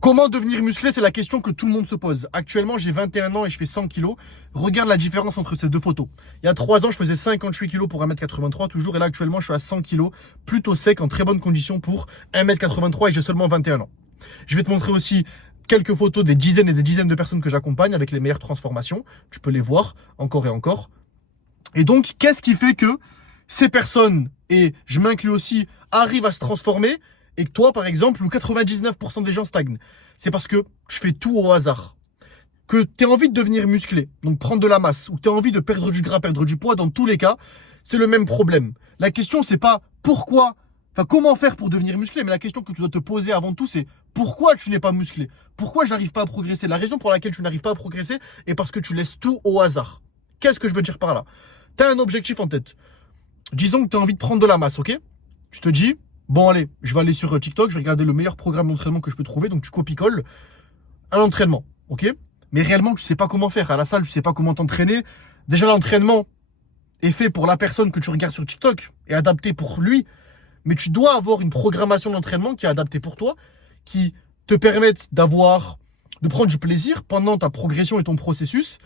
Comment devenir musclé? C'est la question que tout le monde se pose. Actuellement, j'ai 21 ans et je fais 100 kilos. Regarde la différence entre ces deux photos. Il y a 3 ans, je faisais 58 kilos pour 1m83 toujours. Et là, actuellement, je suis à 100 kilos, plutôt sec, en très bonne condition pour 1m83 et j'ai seulement 21 ans. Je vais te montrer aussi quelques photos des dizaines et des dizaines de personnes que j'accompagne avec les meilleures transformations. Tu peux les voir encore et encore. Et donc, qu'est-ce qui fait que ces personnes, et je m'inclus aussi, arrivent à se transformer et que toi, par exemple, où 99% des gens stagnent? C'est parce que je fais tout au hasard. Que tu as envie de devenir musclé, donc prendre de la masse, ou que tu as envie de perdre du gras, perdre du poids, dans tous les cas, c'est le même problème. La question, c'est pas pourquoi, enfin comment faire pour devenir musclé, mais la question que tu dois te poser avant tout, c'est pourquoi tu n'es pas musclé? Pourquoi je n'arrive pas à progresser? La raison pour laquelle tu n'arrives pas à progresser est parce que tu laisses tout au hasard. Qu'est-ce que je veux dire par là? Tu as un objectif en tête. Disons que tu as envie de prendre de la masse, ok? Tu te dis, bon allez, je vais aller sur TikTok, je vais regarder le meilleur programme d'entraînement que je peux trouver, donc tu copies-colles un entraînement, ok? Mais réellement, tu sais pas comment faire. À la salle, tu sais pas comment t'entraîner. Déjà, l'entraînement est fait pour la personne que tu regardes sur TikTok et adapté pour lui. Mais tu dois avoir une programmation d'entraînement qui est adaptée pour toi, qui te permette de prendre du plaisir pendant ta progression et ton processus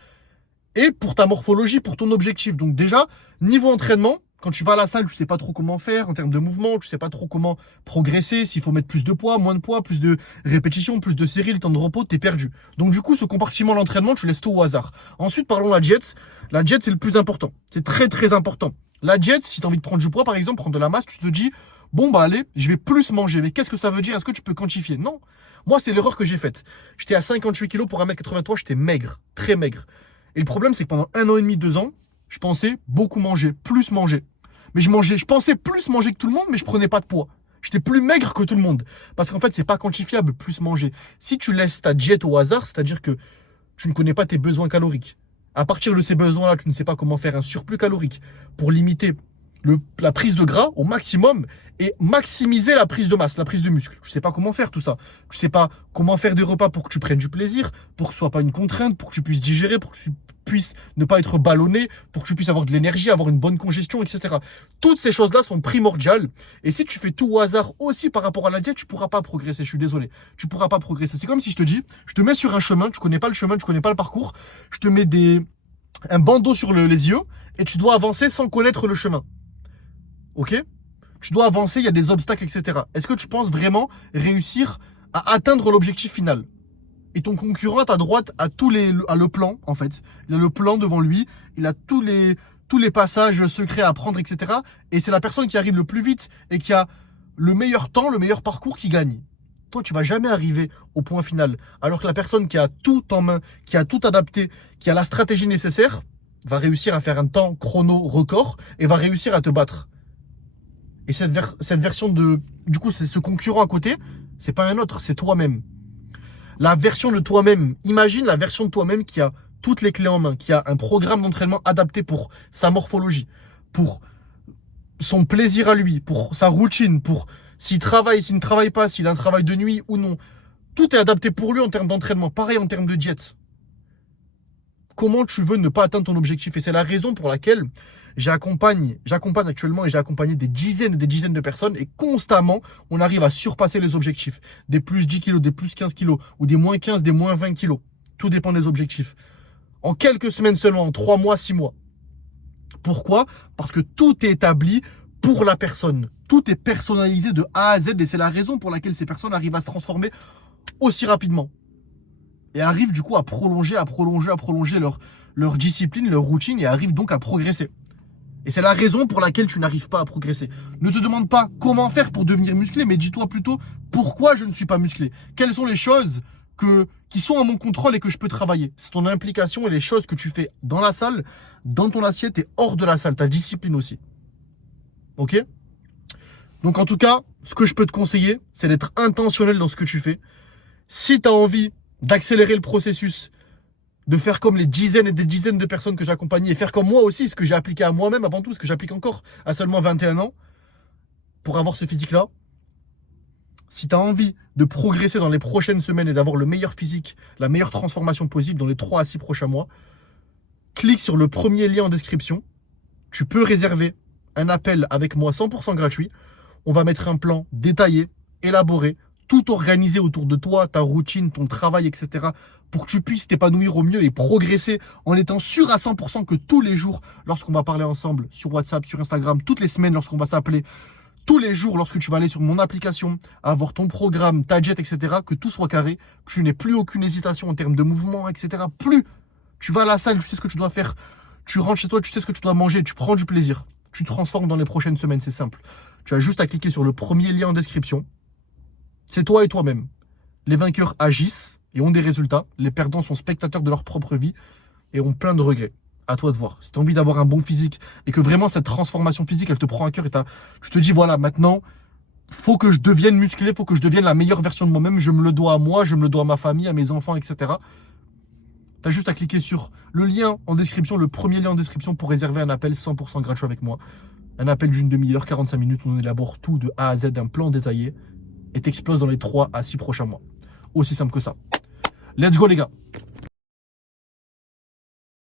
et pour ta morphologie, pour ton objectif. Donc déjà, niveau entraînement, quand tu vas à la salle, tu sais pas trop comment faire en termes de mouvement, tu sais pas trop comment progresser, s'il faut mettre plus de poids, moins de poids, plus de répétitions, plus de séries, le temps de repos, t'es perdu. Donc du coup, ce compartiment d'entraînement, tu laisses tout au hasard. Ensuite, parlons de la diète. La diète, c'est le plus important. C'est très très important. La diète, si tu as envie de prendre du poids, par exemple, prendre de la masse, tu te dis, bon bah allez, je vais plus manger. Mais qu'est-ce que ça veut dire? Est-ce que tu peux quantifier? Non. Moi, c'est l'erreur que j'ai faite. J'étais à 58 kilos pour 1m83, j'étais maigre, très maigre. Et le problème, c'est que pendant 1 an et demi, 2 ans, je pensais beaucoup manger, plus manger. Mais je pensais plus manger que tout le monde, mais je prenais pas de poids. J'étais plus maigre que tout le monde. Parce qu'en fait, c'est pas quantifiable, plus manger. Si tu laisses ta diète au hasard, c'est-à-dire que tu ne connais pas tes besoins caloriques. À partir de ces besoins-là, tu ne sais pas comment faire un surplus calorique pour limiter la prise de gras au maximum et maximiser la prise de masse, la prise de muscle. Je ne sais pas comment faire tout ça. Je ne sais pas comment faire des repas pour que tu prennes du plaisir, pour que ce soit pas une contrainte, pour que tu puisses digérer, pour que tu puisses ne pas être ballonné, pour que tu puisses avoir de l'énergie, avoir une bonne congestion, etc. Toutes ces choses-là sont primordiales. Et si tu fais tout au hasard aussi par rapport à la diète, tu ne pourras pas progresser. Je suis désolé. Tu ne pourras pas progresser. C'est comme si je te dis, je te mets sur un chemin, tu connais pas le chemin, tu connais pas le parcours, je te mets un bandeau sur les yeux et tu dois avancer sans connaître le chemin. Ok? Tu dois avancer, il y a des obstacles, etc. Est-ce que tu penses vraiment réussir à atteindre l'objectif final? Et ton concurrent à ta droite a le plan, en fait. Il a le plan devant lui, il a tous les passages secrets à prendre, etc. Et c'est la personne qui arrive le plus vite et qui a le meilleur temps, le meilleur parcours qui gagne. Toi, tu vas jamais arriver au point final. Alors que la personne qui a tout en main, qui a tout adapté, qui a la stratégie nécessaire, va réussir à faire un temps chrono record et va réussir à te battre. Et cette version du coup, c'est ce concurrent à côté, c'est pas un autre, c'est toi-même. La version de toi-même, imagine la version de toi-même qui a toutes les clés en main, qui a un programme d'entraînement adapté pour sa morphologie, pour son plaisir à lui, pour sa routine, pour s'il travaille, s'il ne travaille pas, s'il a un travail de nuit ou non. Tout est adapté pour lui en termes d'entraînement, pareil en termes de diète. Comment tu veux ne pas atteindre ton objectif? Et c'est la raison pour laquelle j'accompagne actuellement et j'ai accompagné des dizaines et des dizaines de personnes et constamment, on arrive à surpasser les objectifs. Des plus 10 kilos, des plus 15 kilos ou des moins 15, des moins 20 kilos. Tout dépend des objectifs. En quelques semaines seulement, en 3 mois, 6 mois. Pourquoi? Parce que tout est établi pour la personne. Tout est personnalisé de A à Z et c'est la raison pour laquelle ces personnes arrivent à se transformer aussi rapidement. Et arrivent du coup à prolonger leur discipline, leur routine et arrivent donc à progresser. Et c'est la raison pour laquelle tu n'arrives pas à progresser. Ne te demande pas comment faire pour devenir musclé, mais dis-toi plutôt pourquoi je ne suis pas musclé. Quelles sont les choses qui sont à mon contrôle et que je peux travailler. C'est ton implication et les choses que tu fais dans la salle, dans ton assiette et hors de la salle, ta discipline aussi. Ok? Donc en tout cas, ce que je peux te conseiller, c'est d'être intentionnel dans ce que tu fais. Si tu as envie d'accélérer le processus, de faire comme les dizaines et des dizaines de personnes que j'accompagnais et faire comme moi aussi, ce que j'ai appliqué à moi-même avant tout, ce que j'applique encore à seulement 21 ans, pour avoir ce physique-là. Si tu as envie de progresser dans les prochaines semaines et d'avoir le meilleur physique, la meilleure transformation possible dans les 3 à 6 prochains mois, clique sur le premier lien en description. Tu peux réserver un appel avec moi 100% gratuit. On va mettre un plan détaillé, élaboré, tout organiser autour de toi, ta routine, ton travail, etc. pour que tu puisses t'épanouir au mieux et progresser en étant sûr à 100% que tous les jours, lorsqu'on va parler ensemble sur WhatsApp, sur Instagram, toutes les semaines lorsqu'on va s'appeler, tous les jours lorsque tu vas aller sur mon application, avoir ton programme, ta jet, etc., que tout soit carré, que tu n'aies plus aucune hésitation en termes de mouvement, etc. Plus tu vas à la salle, tu sais ce que tu dois faire, tu rentres chez toi, tu sais ce que tu dois manger, tu prends du plaisir, tu te transformes dans les prochaines semaines, c'est simple. Tu as juste à cliquer sur le premier lien en description. C'est toi et toi-même. Les vainqueurs agissent et ont des résultats. Les perdants sont spectateurs de leur propre vie et ont plein de regrets. À toi de voir. Si tu as envie d'avoir un bon physique et que vraiment cette transformation physique, elle te prend à cœur et tu te dis, voilà, maintenant, faut que je devienne musclé, faut que je devienne la meilleure version de moi-même. Je me le dois à moi, je me le dois à ma famille, à mes enfants, etc. Tu as juste à cliquer sur le lien en description, le premier lien en description pour réserver un appel 100% gratuit avec moi. Un appel d'une demi-heure, 45 minutes, où on élabore tout de A à Z, un plan détaillé et t'exploses dans les 3 à 6 prochains mois. Aussi simple que ça. Let's go les gars.